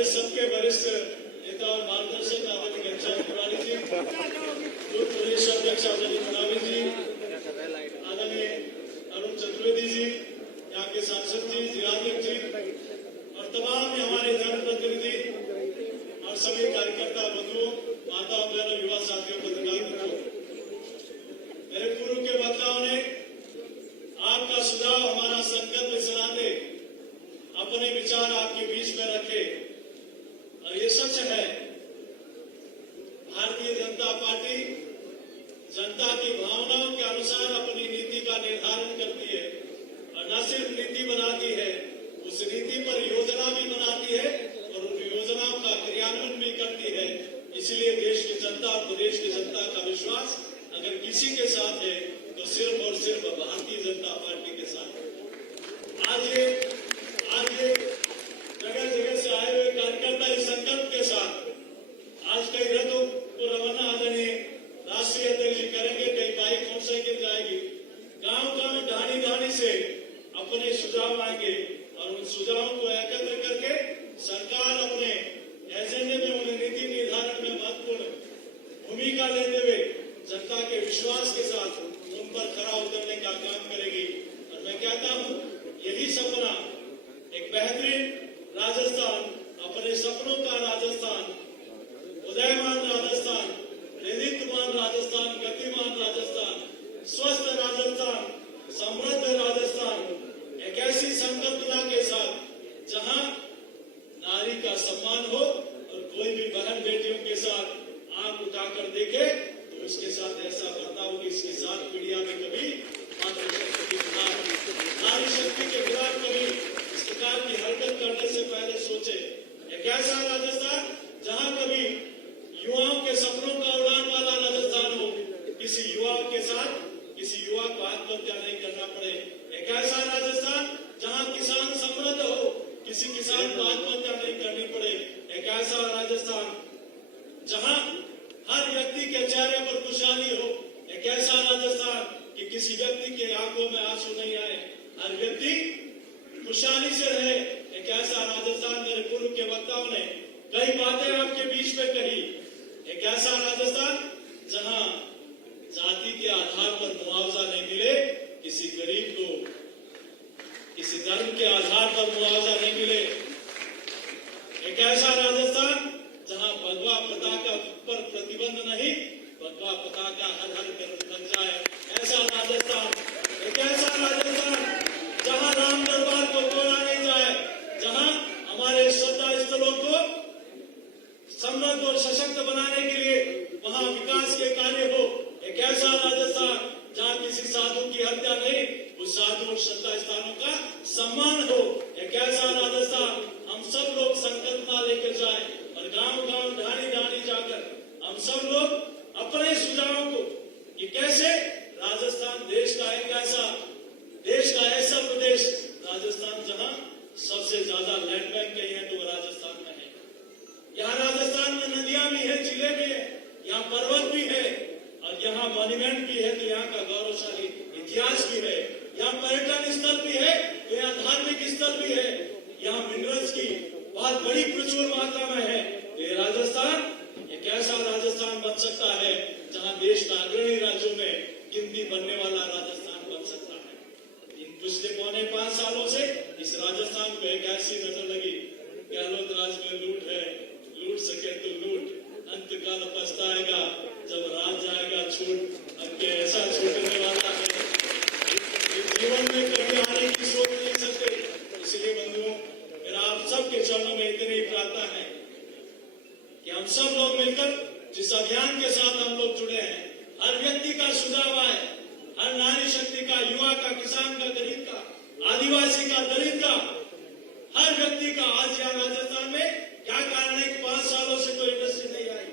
हमारे सबके वरिष्ठ नेता और मार्गदर्शक आदरणीय घनश्याम तिवारी जी, पूर्व प्रदेश अध्यक्ष आदरणीय मुनावी जी, आदरणीय अरुण चतुर्वेदी जी, यहाँ के सांसद जी, जिलाध्यक्ष जी और तमाम हमारे जनप्रतिनिधि और सभी कार्यकर्ता बंधुओं, माताओं, बहनों, युवा साथियों, पत्रकार मित्रों, मेरे पूर्व के वक्ताओं ने आपका सुझाव हमारा संकल्प सुनाते अपने विचार आपके बीच में रखे और ये सच है, भारतीय जनता पार्टी जनता की भावनाओं के अनुसार अपनी नीति का निर्धारण करती है और न सिर्फ नीति बनाती है, उस नीति पर योजना भी बनाती है और उन योजनाओं का क्रियान्वयन भी करती है। इसलिए देश की जनता और प्रदेश की जनता का विश्वास अगर किसी के साथ है तो सिर्फ और सिर्फ भारतीय जनता पार्टी के साथ है। आज ये जगह जगह से आए हुए कार्यकर्ता इस संकल्प के साथ आज कई रथों को रवाना आदरणीय राष्ट्रीय अध्यक्ष जी करेंगे, कई बाइक मोटरसाइकिल जाएगी, गांव ढाणी ढाणी से अपने सुझाव आएंगे और उन सुझावों को एकत्र करके सरकार अपने एजेंडे में उन्हें नीति निर्धारण में महत्वपूर्ण भूमिका लेते हुए जनता के विश्वास के साथ उन पर खरा उतरने का काम करेगी। और मैं कहता हूं यही सपना एक बेहतरीन राजस्थान, अपने सपनों का राजस्थान, उदयमान राजस्थान, प्रदीप्तमान राजस्थान, गतिमान राजस्थान, स्वस्थ राजस्थान, समृद्ध राजस्थान, एक ऐसी संकल्पना के साथ जहां नारी का सम्मान हो और कोई भी बहन बेटियों के साथ आंख उठाकर देखे तो उसके साथ ऐसा बर्ताव कि इसके साथ पीढ़िया में कभी नारी शक्ति के खिलाफ कभी इस प्रकार की हरकत करने से पहले सोचे। एक ऐसा राजस्थान जहां कभी युवाओं के सपनों का उड़ान वाला राजस्थान हो, किसी युवाओं के साथ किसी युवा को आत्महत्या नहीं करना पड़े। एक ऐसा राजस्थान जहां किसान समृद्ध हो, किसी किसान को आत्महत्या नहीं करनी पड़े। एक ऐसा राजस्थान जहां हर व्यक्ति के चेहरे पर खुशहाली हो। एक ऐसा राजस्थान कि किसी व्यक्ति के आंखों में आंसू नहीं आए, हर व्यक्ति खुशहाली से रहे। एक ऐसा राजस्थान, मेरे पूर्व के वक्ताओं ने कई बातें आपके बीच में कही। एक ऐसा राजस्थान जहां जाति के आधार पर मुआवजा नहीं मिले, किसी गरीब को किसी धर्म के आधार पर मुआवजा नहीं मिले। एक ऐसा राजस्थान जहां भगवा पताका पर प्रतिबंध नहीं, भगवा पताका हर हर कर लग जाए, ऐसा राजस्थान। एक ऐसा राजस्थान जहां राम दरबार को तोड़ा नहीं जाए, जहां हमारे श्रद्धा स्थलों को समृद्ध और सशक्त बनाने के लिए वहां विकास के कार्य हो। एक ऐसा राजस्थान जहां किसी साधु की हत्या नहीं, उस साधु और श्रद्धा स्थानों का सम्मान हो। एक ऐसा राजस्थान हम सब लोग संकल्पना लेकर जाए और गांव ढाणी ढाणी जाकर हम सब लोग अपने सुझावों को कि कैसे राजस्थान देश का ऐसा प्रदेश, राजस्थान जहां सबसे ज्यादा लैंड बैंक कहीं है तो वो राजस्थान में है। यहाँ राजस्थान में नदियां भी है, जिले भी है, यहाँ पर्वत भी है और यहाँ मॉन्यूमेंट भी है, तो यहाँ का गौरवशाली इतिहास भी है। यहाँ पर्यटन स्थल भी है, तो यहाँ धार्मिक स्थल भी है। यहाँ मिनरल्स की बहुत बड़ी प्रचुर मात्रा में है। ये राजस्थान एक ऐसा राजस्थान बन सकता है जहाँ देश का अग्रणी राज्यों में गिनती बनने वाला राजस्थान बन सकता है। इन पिछले पौने 5 सालों से इस राजस्थान को एक ऐसी नजर लगी, गहलोत राज में लूट है, लूट सके तो लूट, अंतकाल पछताएगा जब राज जाएगा छूट। अब ऐसा छूटने वाला है जीवन में कभी आने की सोच नहीं सकते। इसलिए बंधुओं, मेरा आप सबके चरणों में इतनी ही प्रार्थना है कि हम सब लोग मिलकर जिस अभियान के साथ हम लोग जुड़े हैं, हर व्यक्ति का सुझाव आए, हर नारी शक्ति का, युवा का, किसान का, गरीब का, आदिवासी का, दलित का, हर व्यक्ति का। आज यहाँ राजस्थान में क्या कारण है कि 5 सालों से कोई इंडस्ट्री नहीं आई,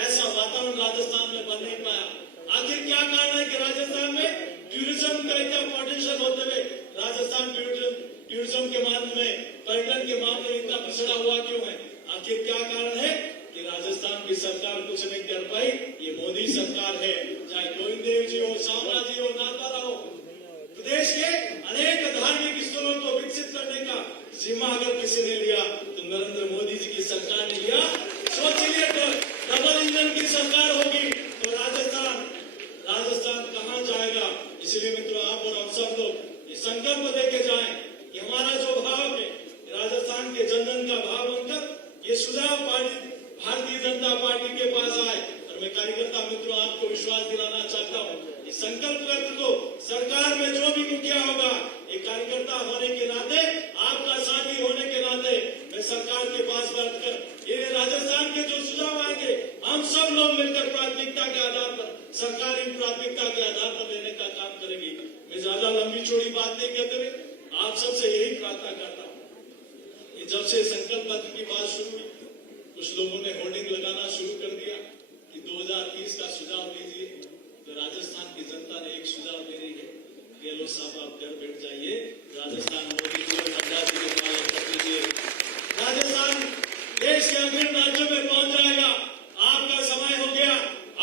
ऐसा वातावरण राजस्थान में बन नहीं पाया। आखिर क्या कारण है कि राजस्थान में टूरिज्म का इतना पोटेंशियल होते हुए राजस्थान टूरिज्म के मामले में, पर्यटन के मामले में इतना पिछड़ा हुआ क्यों है? आखिर क्या कारण है कि राजस्थान की सरकार कुछ नहीं कर पाई? ये मोदी सरकार है, चाहे गोविंद देव जी हो, शामराज जी हो, नाथद्वारा हो, प्रदेश के अनेक धार्मिक स्थलों को विकसित करने का जिम्मा अगर किसी ने लिया तो नरेंद्र मोदी जी की सरकार को लेके जाएं कि हमारा जो भाव है राजस्थान के जनधन का भाव बनकर ये सुझाव भारतीय जनता पार्टी के पास आए। और मैं कार्यकर्ता मित्रों आपको विश्वास दिलाना चाहता हूं कि संकल्प पत्र को सरकार में जो भी मुखिया होगा, एक कार्यकर्ता होने के नाते, आपका साथी होने के नाते मैं सरकार के पास बैठकर ये राजस्थान के जो सुझाव आएंगे हम सब लोग मिलकर प्राथमिकता के आधार पर, सरकारी प्राथमिकता के आधार पर लेने का काम करेंगे। मैं ज्यादा लंबी चौड़ी बात नहीं कहते हुए आप सबसे यही प्रार्थना करता हूँ कि जब से संकल्प पत्र की बात शुरू हुई, कुछ लोगों ने होर्डिंग लगाना शुरू कर दिया कि 2030 का सुझाव दीजिए। तो राजस्थान की जनता ने एक सुझाव दे रही है, गहलोत साहब आप घर बैठ जाइए, राजस्थान मोदी जी और नड्डा जी के पालन कर दीजिए, राजस्थान देश के विभिन्न राज्यों में पहुंच जाएगा। आपका समय हो गया,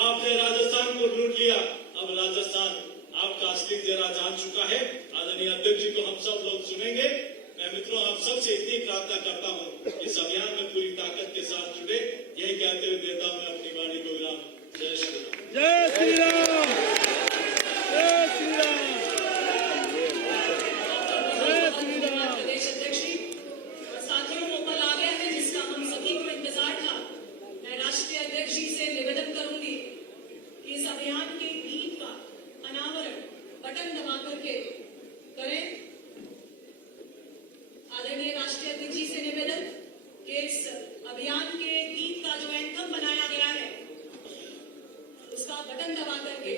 आपने राजस्थान को लूट लिया, अब राजस्थान आपका असली चेहरा जान चुका है। आदरणीय अध्यक्ष जी को हम सब लोग सुनेंगे। मैं मित्रों आप सबसे इतनी प्रार्थना करता हूं, इस अभियान में पूरी ताकत के साथ जुड़े, यही कहते हुए देता हूं मैं अपनी वाणी को विराम। जय श्री राम। जय श्री राम। जय श्री राम। जय श्री राम। प्रदेश अध्यक्ष जी और साथियों को कल आ गया है जिसका हम सभी को इंतजार था। मैं राष्ट्रीय अध्यक्ष जी से निवेदन करूंगी कि इस अभियान के गीत का अनावरण बटन दबा करके करें। आदरणीय राष्ट्रीय अध्यक्ष जी से निवेदन कि इस अभियान के गीत का जो एंथम बनाया गया है उसका बटन दबा करके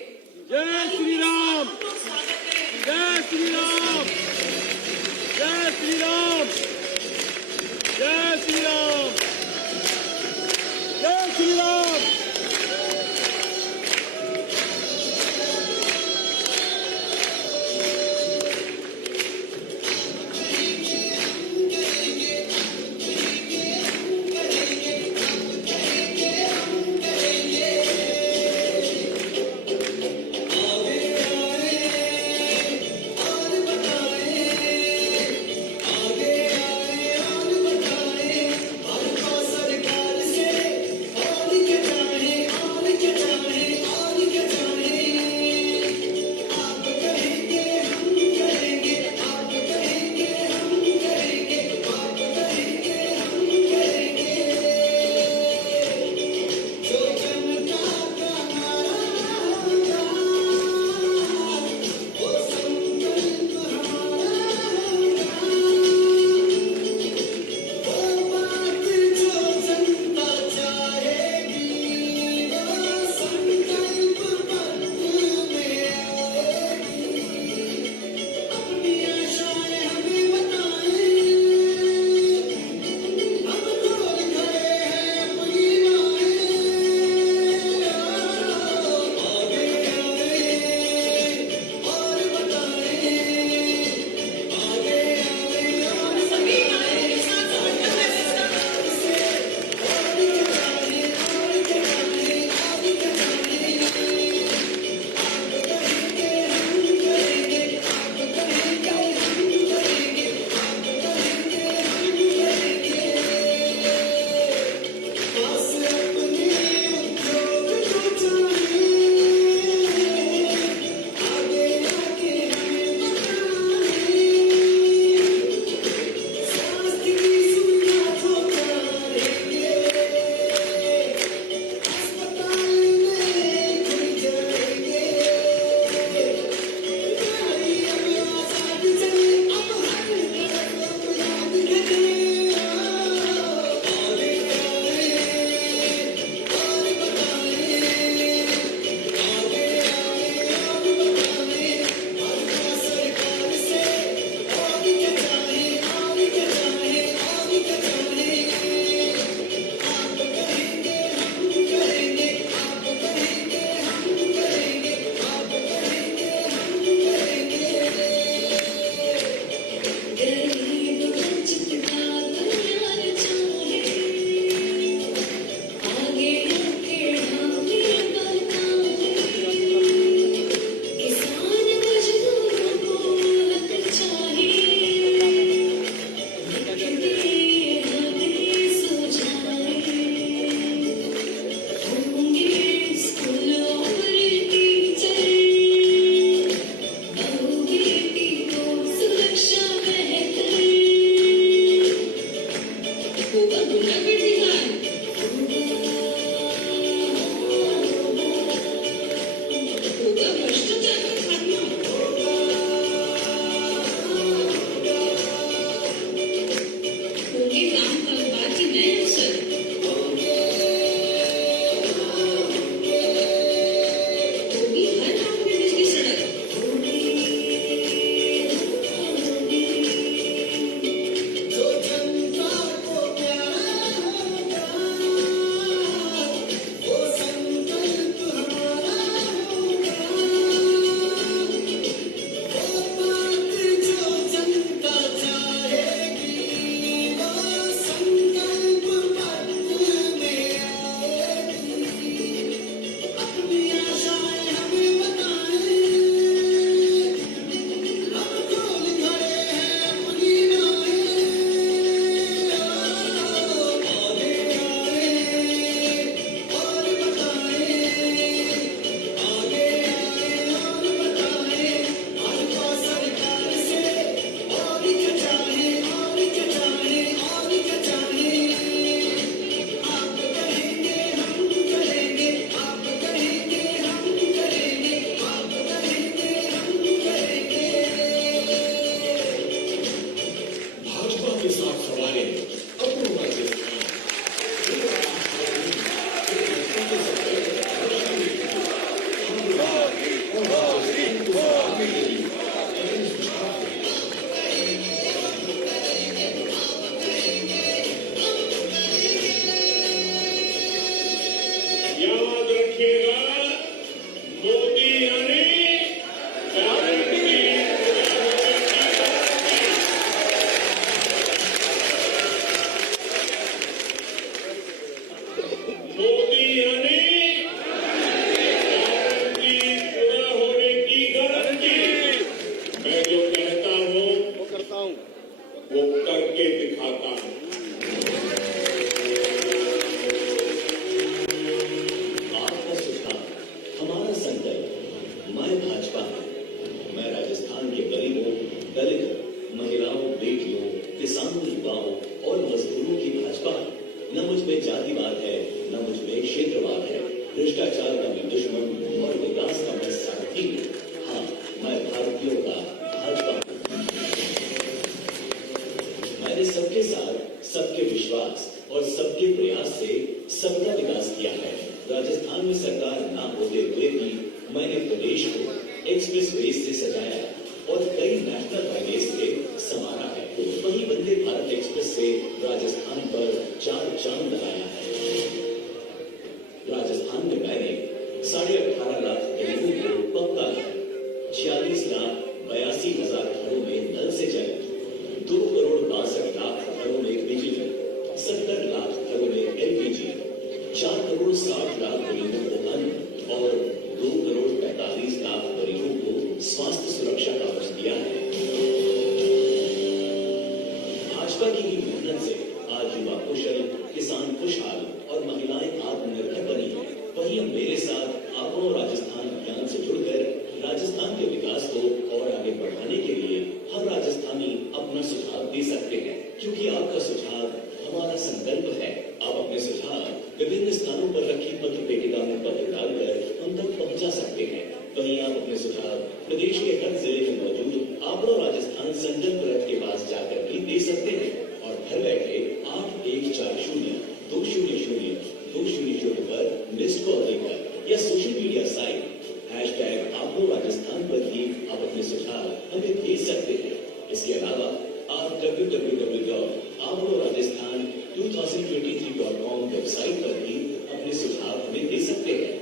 वो करके दिखाता है। आपका सुझाव, हमारा संकल्प। मैं भाजपा, मैं राजस्थान के गरीबों, दलित, महिलाओं, बेटियों, किसानों, युवाओं और मजदूरों की भाजपा। न मुझ में जातिवाद है, न मुझ में क्षेत्रवाद है। भ्रष्टाचार का मैं दुश्मन और विकास का मैं सारथी। हाँ, मैं भारतीयों का भाजपा हूं। मैंने सबके साथ, सबके विश्वास और सबके प्रयास से सबका विकास किया है। राजस्थान में सरकार ना होते हुए भी मैंने प्रदेश को एक्सप्रेस वे से सजाया और कई नेशनल हाईवे से संवारा है। वही वंदे भारत एक्सप्रेस से राजस्थान पर 4 चांद लगाया है। राजस्थान में मैंने 18.5 लाख गरीबों को पक्का घर, 46,82,000 घरों में नल से जल, 2,62,00,000 घरों में बिजली, 70 लाख घरों में एलपीजी, 4,60,00,000 गरीबों को अन्न और 2,45,00,000 गरीबों को स्वास्थ्य सुरक्षा कवच दिया है। भाजपा की ही मेहनत से आज युवा कुशल, किसान खुशहाल और महिलाएं आत्मनिर्भर बनी है। वहीं अब मेरे साथ आपको राजस्थान अभियान से जुड़कर राजस्थान के विकास को और आगे बढ़ाने के लिए हम राजस्थानी अपना सुझाव दे सकते हैं, क्योंकि आपका सुझाव हमारा संकल्प है। आप अपने सुझाव विभिन्न स्थानों पर रखी पत्र पेटिका में पत्र डालकर हम तक पहुंचा सकते हैं। वहीं आप अपने सुझाव प्रदेश के हर जिले में मौजूद आपको राजस्थान संकल्प रथ के पास जाकर भी दे सकते हैं और घर बैठे 8140-200-200 पर मिस्ड कॉल देकर या सोशल मीडिया साइट #आपको राजस्थान पर भी आप अपने सुझाव हमें भेज सकते हैं। इसके अलावा आप www.आपको-राजस्थान2023.com वेबसाइट पर भी अपने सुझाव हमें दे सकते हैं।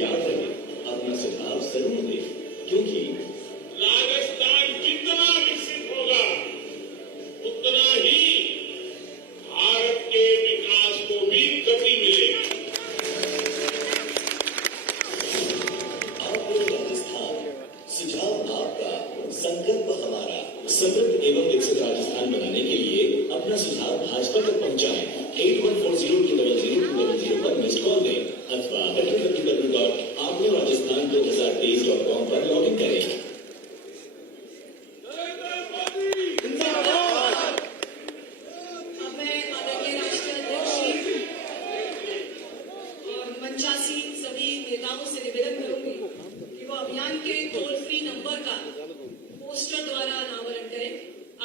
याद रखें, अपना सुझाव जरूर दें, क्योंकि राजस्थान जितना विकसित होगा उतना ही भारत के विकास को भी गति मिलेगी। आपको राजस्थान, सुझाव आपका, संकल्प हमारा। समृद्ध एवं विकसित राजस्थान बनाने के लिए अपना सुझाव भाजपा तक पहुंचाएं। 8140-200-200 पर मिस्ड कॉल दें अथवा www.आपको-राजस्थान2023.com पर लॉग इन करें। अब मैं आदरणीय राष्ट्रीय अध्यक्ष जी और मंचासी सभी नेताओं से निवेदन करूंगी कि वो अभियान के टोल फ्री नंबर का पोस्टर द्वारा अनावरण करें।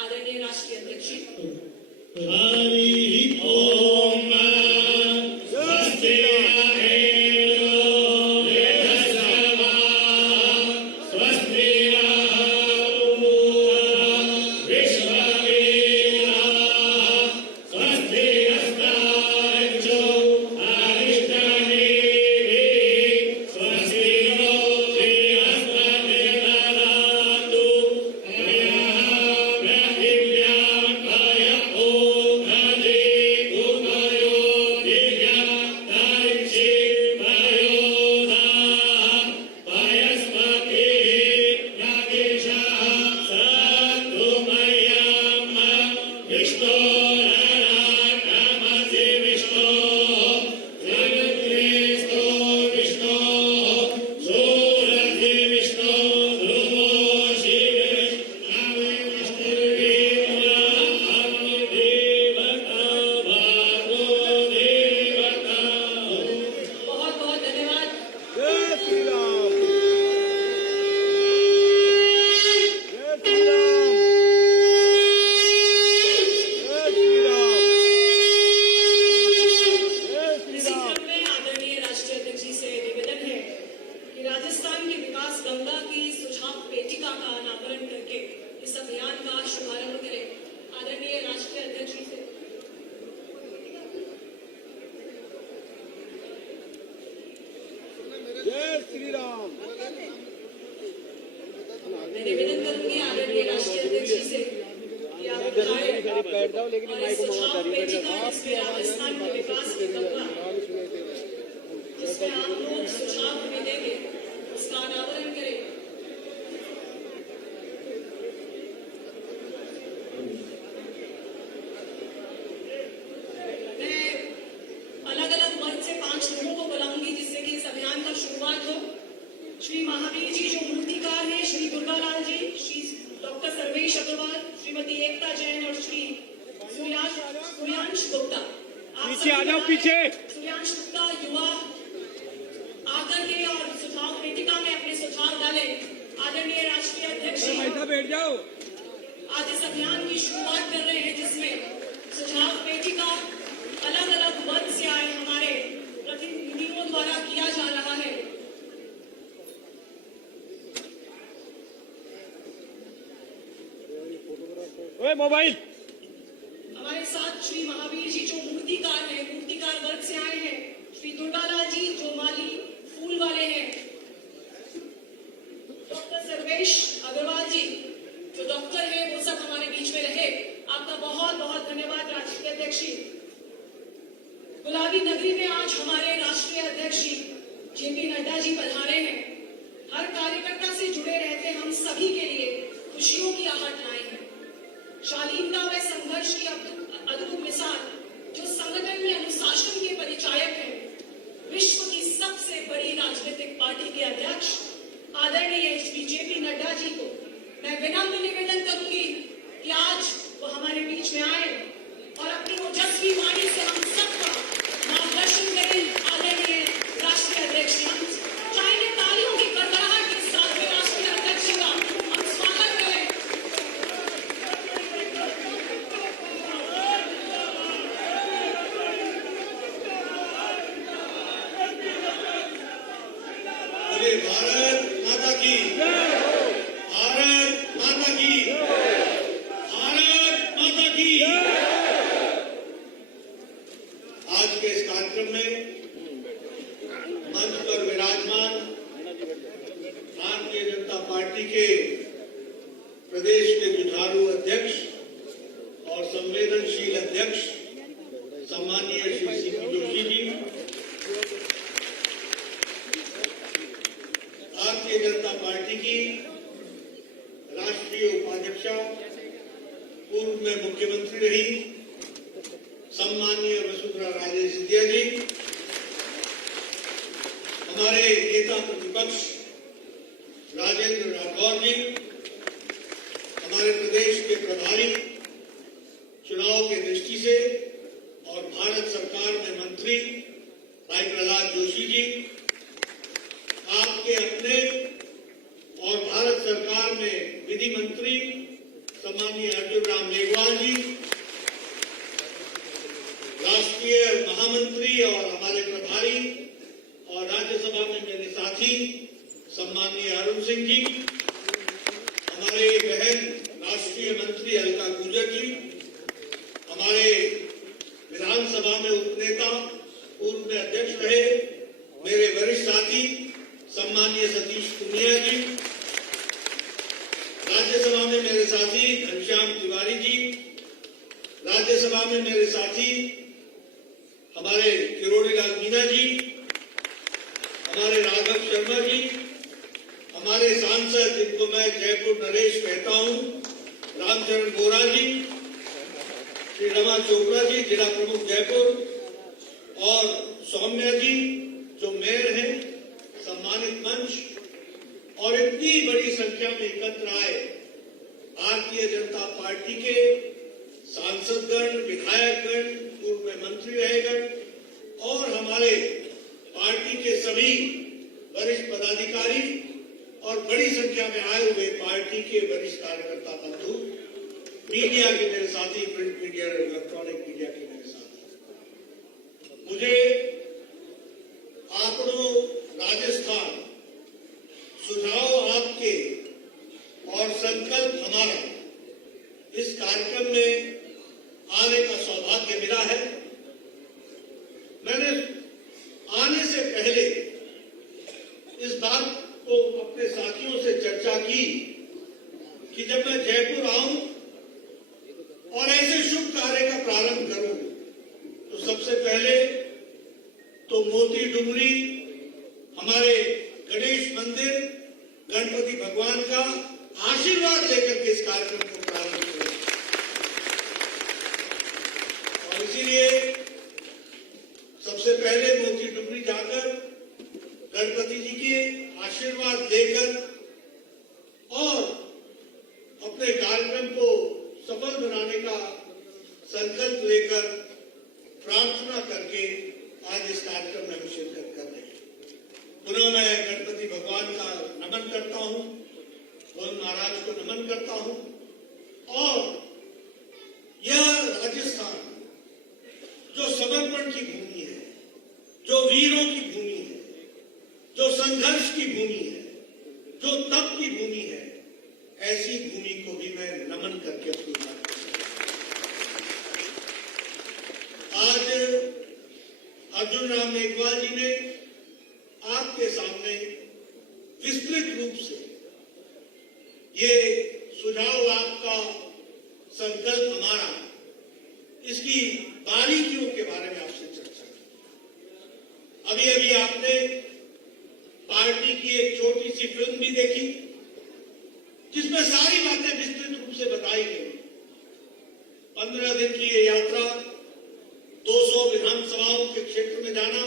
आदरणीय राष्ट्रीय अध्यक्ष जी। हरि ओम स्वस्ति बहुत बहुत धन्यवाद। जय श्री राम, जय श्री राम, जय श्री राम, जय श्री इसी राम। क्रम में आदरणीय राष्ट्रीय अध्यक्ष जी से निवेदन है कि राजस्थान की विकास गंगा की सुझाव पेटिका का अनावरण करके इस अभियान का शुभारंभ करें। आदरणीय राष्ट्रीय अध्यक्ष जी से जय श्री राम। मैं निवेदन करूंगी आदरणीय राष्ट्रीय अध्यक्ष जी से कि आप उठाएं बैठ जाओ, लेकिन और माइक इस को मांगो सुझाव बैठ पेटिका जाओ। जिसमें राजस्थान के विकास की गंगा जिसमें आप लोग सुझाव हमें देंगे उसका अनावरण करें। जैन और श्री सूर्यांश गुप्ता, आप पीछे सभी आ जाओ, बताएं, पीछे। सूर्यांश गुप्ता युवा आकर के और सुझाव पेटिका में अपने सुझाव डालें। आदरणीय राष्ट्रीय अध्यक्ष जी ऐसा बैठ जाओ। आज इस अभियान की शुरुआत कर रहे हैं जिसमें सुझाव पेटिका अलग अलग वर्ग से आए हमारे प्रतिनिधियों द्वारा किया जा रहा है। ओए मोबाइल। हमारे साथ श्री महावीर जी जो मूर्तिकार हैं, मूर्तिकार वर्ग से आए हैं। श्री दुर्गालाल जी जो माली फूल वाले हैं। डॉक्टर सर्वेश अग्रवाल जी जो डॉक्टर हैं, वो सब हमारे बीच में रहे। आपका बहुत बहुत धन्यवाद राष्ट्रीय अध्यक्ष जी। गुलाबी नगरी में आज हमारे राष्ट्रीय अध्यक्ष जी जेपी नड्डा जी पधारे हैं। हर कार्यकर्ता से जुड़े रहते हम सभी के लिए खुशियों की आहट लाए हैं। शालीनता व संघर्ष की अद्भुत मिसाल जो संगठन में अनुशासन के परिचायक हैं, विश्व की सबसे बड़ी राजनीतिक पार्टी के अध्यक्ष आदरणीय श्री जेपी नड्डा जी को मैं विनम्र निवेदन करूंगी कि आज वो हमारे बीच में आए और अपनी ओजस्वी वाणी से हम सबका मार्गदर्शन करें। आदरणीय राष्ट्रीय अध्यक्ष जी, हम चाहेंगे तालियों की गड़गड़ाहट के साथ में राष्ट्रीय अध्यक्ष जी का हम स्वागत करें। बोले भारत माता की, भारत माता की, भारत माता की। आज के इस कार्यक्रम में मंच पर विराजमान भारतीय जनता पार्टी के प्रदेश के जुझारू अध्यक्ष और संवेदनशील अध्यक्ष सम्मानीय श्री सीपी जोशी जी, भारतीय जनता पार्टी की राष्ट्रीय उपाध्यक्षा, पूर्व में मुख्यमंत्री रही सम्मानीय वसुंधरा राजे सिंधिया जी, हमारे नेता प्रतिपक्ष राजेंद्र राठौर जी, हमारे प्रदेश के प्रभारी चुनाव के दृष्टि से और भारत सरकार में मंत्री भाई प्रहलाद जोशी जी, आपके अपने और भारत सरकार में विधि मंत्री सम्मानीय अर्जुन राम मेघवाल जी, राष्ट्रीय महामंत्री और हमारे प्रभारी और राज्यसभा में मेरे साथी सम्मानीय अरुण सिंह जी, हमारे बहन राष्ट्रीय मंत्री अलका गुर्जर जी, हमारे विधानसभा में उपनेता पूर्व में अध्यक्ष रहे मेरे वरिष्ठ साथी सम्मानीय सतीश पूनिया जी, राज्यसभा में मेरे साथी घनश्याम तिवारी जी, राज्यसभा में मेरे साथी हमारे किरोड़ी लाल मीणा जी, हमारे राघव शर्मा जी, हमारे सांसद जिनको मैं जयपुर नरेश कहता हूं, रामचरण बोरा जी, श्री रमा चोपड़ा जी जिला प्रमुख जयपुर और सौम्या जी जो मेयर हैं, सम्मानित मंच और इतनी बड़ी संख्या में एकत्र आए भारतीय जनता पार्टी के सांसदगण, विधायकगण, पूर्व में मंत्री रहेगण और हमारे पार्टी के सभी वरिष्ठ पदाधिकारी और बड़ी संख्या में आए हुए पार्टी के वरिष्ठ कार्यकर्ता बंधु, मीडिया के मेरे साथी, प्रिंट मीडिया और इलेक्ट्रॉनिक मीडिया के मेरे साथी, मुझे आंकड़ों राजस्थान सुझाव आपके और संकल्प हमारा इस कार्यक्रम में आने का सौभाग्य मिला है। मैंने आने से पहले इस बात को अपने साथियों से चर्चा की कि जब मैं जयपुर आऊं और ऐसे शुभ कार्य का प्रारंभ करूं तो सबसे पहले तो मोती डुंगरी हमारे गणेश मंदिर गणपति भगवान का आशीर्वाद लेकर के इस कार्यक्रम को प्रारंभ करें और इसीलिए सबसे पहले मोती डुंगरी जाकर गणपति जी के आशीर्वाद लेकर और अपने कार्यक्रम को सफल बनाने का का संकल्प लेकर प्रार्थना करके आज इस कार्यक्रम में हम शिरकत कर रहे हैं। पुनः मैं गणपति भगवान का नमन करता हूं, गोविंद महाराज को नमन करता हूं और यह राजस्थान जो समर्पण की भूमि है, जो वीरों की भूमि है, जो संघर्ष की भूमि है, जो तप की भूमि है, ऐसी भूमि को भी मैं नमन करके अपनी बात आज अर्जुन राम मेघवाल जी ने आपके सामने विस्तृत रूप से ये सुझाव, आपका संकल्प, हमारा, इसकी बारीकियों के बारे में आपसे चर्चा की। अभी अभी आपने पार्टी की एक छोटी सी फिल्म भी देखी जिसमें सारी बातें विस्तृत रूप से बताई गई। 15 दिन की ये यात्रा, 200 विधानसभाओं के क्षेत्र में जाना,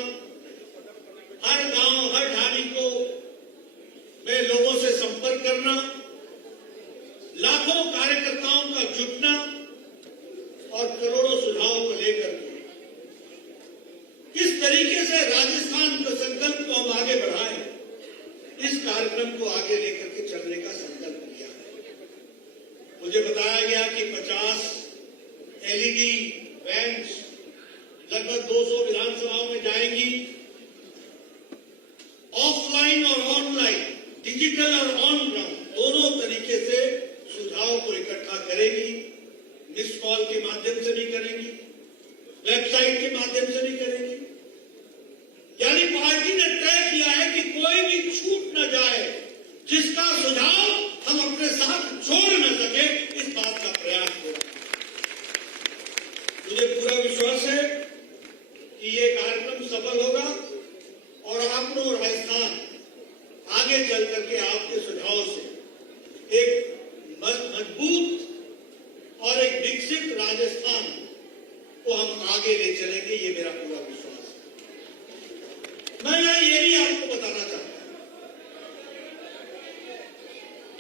हर गांव, हर ढाणी को में लोगों से संपर्क करना, लाखों कार्यकर्ताओं का जुटना और करोड़ों सुझावों को लेकर किस तरीके से राजस्थान के संकल्प को हम आगे बढ़ाएं, इस कार्यक्रम को आगे लेकर के चलने का संकल्प लिया है। मुझे बताया गया कि 50 LED वैन्स लगभग 200 विधानसभाओं में जाएंगी, ऑफलाइन और ऑनलाइन, डिजिटल और ऑन ग्राउंड दोनों तरीके से सुझाव को इकट्ठा करेगी। मिस कॉल के माध्यम से भी करेंगी, वेबसाइट के माध्यम से भी करेंगी। यानी पार्टी ने तय किया है कि कोई भी छूट न जाए, जिसका सुझाव हम अपने साथ जोड़ न सके, इस बात का प्रयास हो रहा है। मुझे पूरा विश्वास है कि ये कार्यक्रम सफल होगा और आप लोग राजस्थान आगे चल करके आपके सुझाव से एक मजबूत और एक विकसित राजस्थान को हम आगे ले चलेंगे, ये मेरा पूरा विश्वास है। मैं यहाँ ये भी आपको बताना चाहता हूं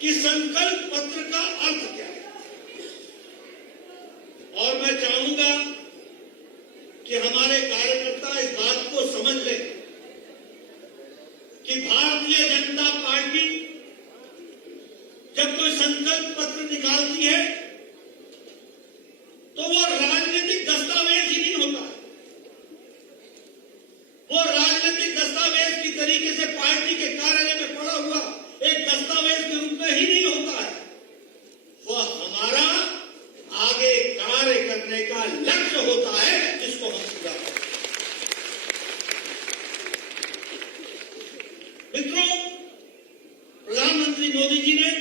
कि संकल्प पत्र का अर्थ क्या है, और मैं चाहूंगा कि हमारे कार्यकर्ता इस बात को समझ लें कि भारतीय जनता पार्टी जब कोई संकल्प पत्र निकालती है तो वो राजनीतिक दस्तावेज ही नहीं होता, वो राजनीतिक दस्तावेज की तरीके से पार्टी के कार्यालय में पड़ा हुआ एक दस्तावेज के रूप में ही नहीं होता है। वह हमारा आगे कार्य करने का लक्ष्य होता है, जिसको हम पूरा करते हैं। मित्रों, प्रधानमंत्री मोदी जी ने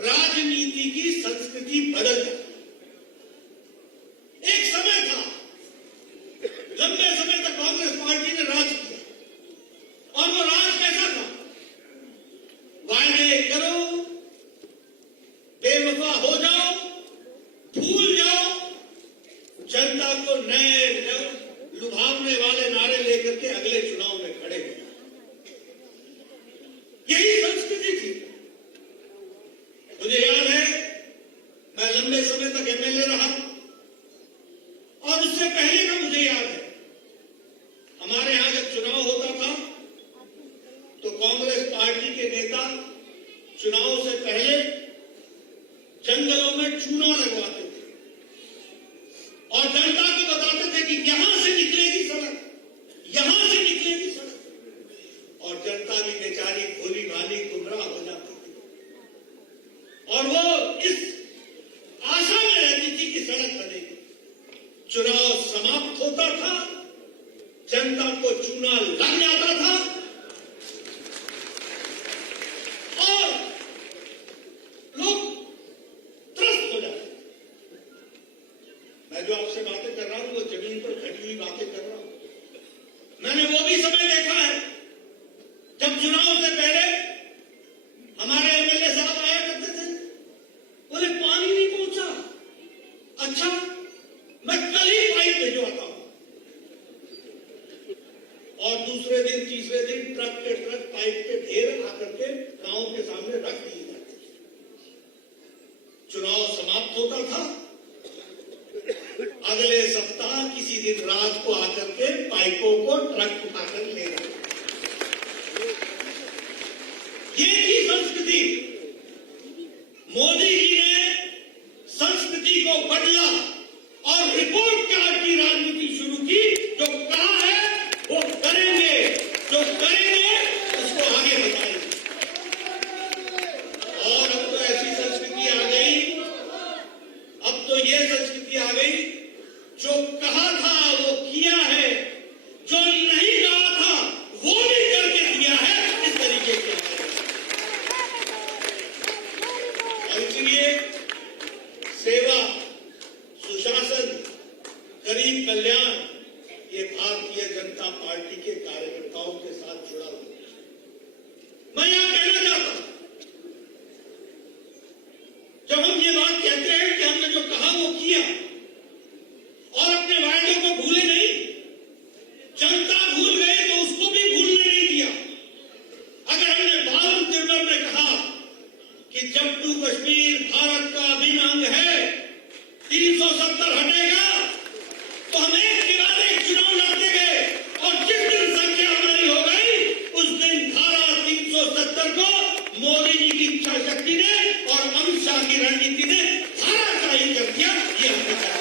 राजनीति की संस्कृति बदल दी। एक समय था, लंबे समय तक कांग्रेस पार्टी ने राज किया, और वो राज कैसा था? वायदे करो, बेवफा हो जाओ, भूल जाओ, जनता को नए लुभावने वाले नारे लेकर के अगले चुनाव में खड़े हो। यही संस्कृति थी। मुझे याद है, मैं लंबे समय तक MLA रहा, और उससे पहले का मुझे याद है, हमारे यहां जब चुनाव होता था तो कांग्रेस पार्टी के नेता चुनाव से पहले जंगलों में चूना लगवाते थे और जनता को बताते थे कि यहां से निकलेगी सड़क, यहां से निकलेगी सड़क, और जनता भी बेचारी भोली भाली गुमराह हो जाती थी और वो इस आशा में रहती थी कि सड़क बनेगी। चुनाव समाप्त होता था, जनता को चूना लग जाता था और लोग त्रस्त हो जाते। मैं जो आपसे बातें कर रहा हूं वो जमीन पर घटी हुई बातें कर रहा हूं। मैंने वो भी समय देखा है जब चुनाव से पहले हमारे MLA साहब आया करते थे, बोले पानी नहीं पहुंचा, अच्छा मैं कल ही पाइप भिजवाता हूं, और दूसरे दिन तीसरे दिन ट्रक के ट्रक पाइप के ढेर आकर के गांव के सामने रख दिए जाते। चुनाव समाप्त होता था, अगले सप्ताह किसी दिन रात को आकर के पाइपों को ट्रक उठाकर ले गए। ये थी संस्कृति। मोदी जी ने संस्कृति को बदला और रिपोर्ट कार्ड की राजनीति शुरू की। जो कहा है वो करेंगे, जो करेंगे उसको आगे बताएंगे। और अब तो ऐसी संस्कृति आ गई, अब तो ये संस्कृति आ गई, जो कहा था वो किया है, जो नहीं कहा था वो भी करके दिया है। इस तरीके के और इसलिए सेवा, सुशासन, गरीब कल्याण ये भारतीय जनता पार्टी के कार्यकर्ताओं के साथ जुड़ा हुआ है। मैं यहां कहना चाहता हूं, जब हम ये बात कहते हैं कि हमने जो कहा वो किया और अपने वायदों को भूले नहीं, जनता भूल गए तो उसको भी भूलने नहीं दिया। अगर हमने 52 दिसंबर में कहा कि जम्मू कश्मीर भारत का अभिन्न अंग है, 370 हटेगा, तो हम एक के बाद एक चुनाव लड़ते गए और जिस दिन संख्या हमारी हो गई उस दिन धारा 370 को मोदी जी की इच्छा शक्ति ने और अमित शाह की रणनीति ने धाराशाही कर दिया। ये हमने कहा।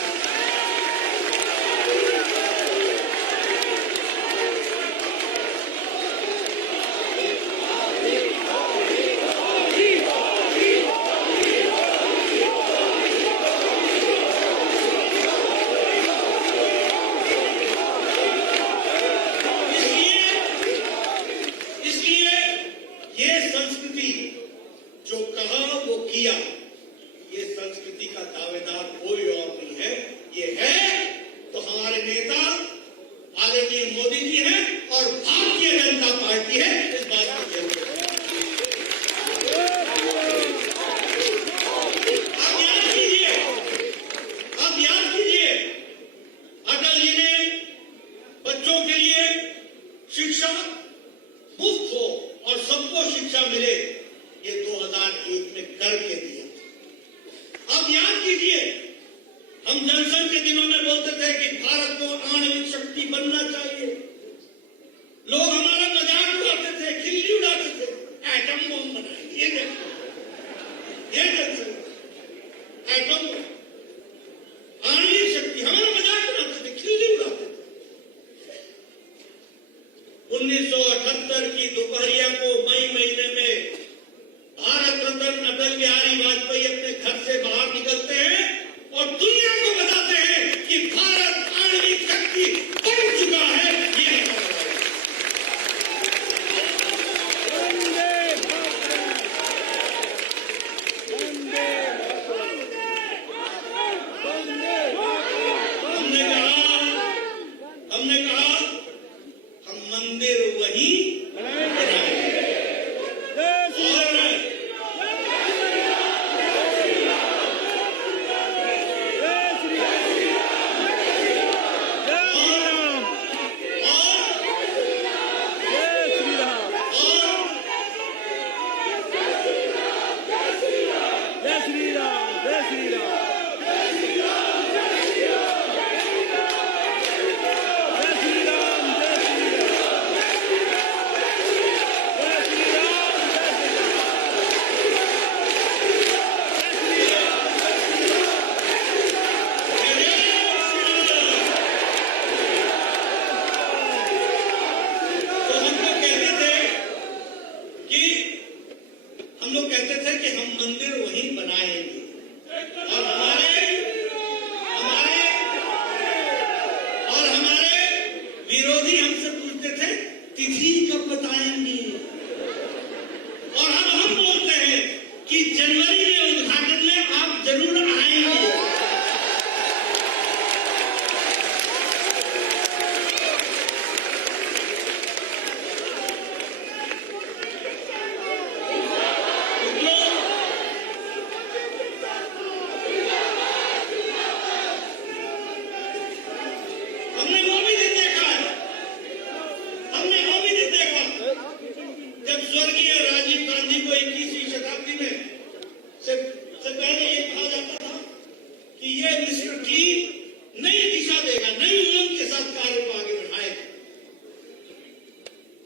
नई दिशा देगा, नई उमंग के साथ कार्य को आगे बढ़ाएगा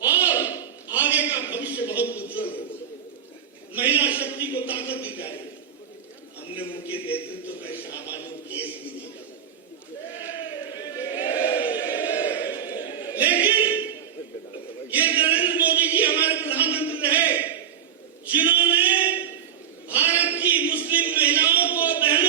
और आगे का भविष्य बहुत उज्जवल होगा। महिला शक्ति को ताकत दी जाएगी। हमने उनके नेतृत्व में शाहबाजों केस भी जीता, लेकिन ये नरेंद्र मोदी जी हमारे प्रधानमंत्री रहे जिन्होंने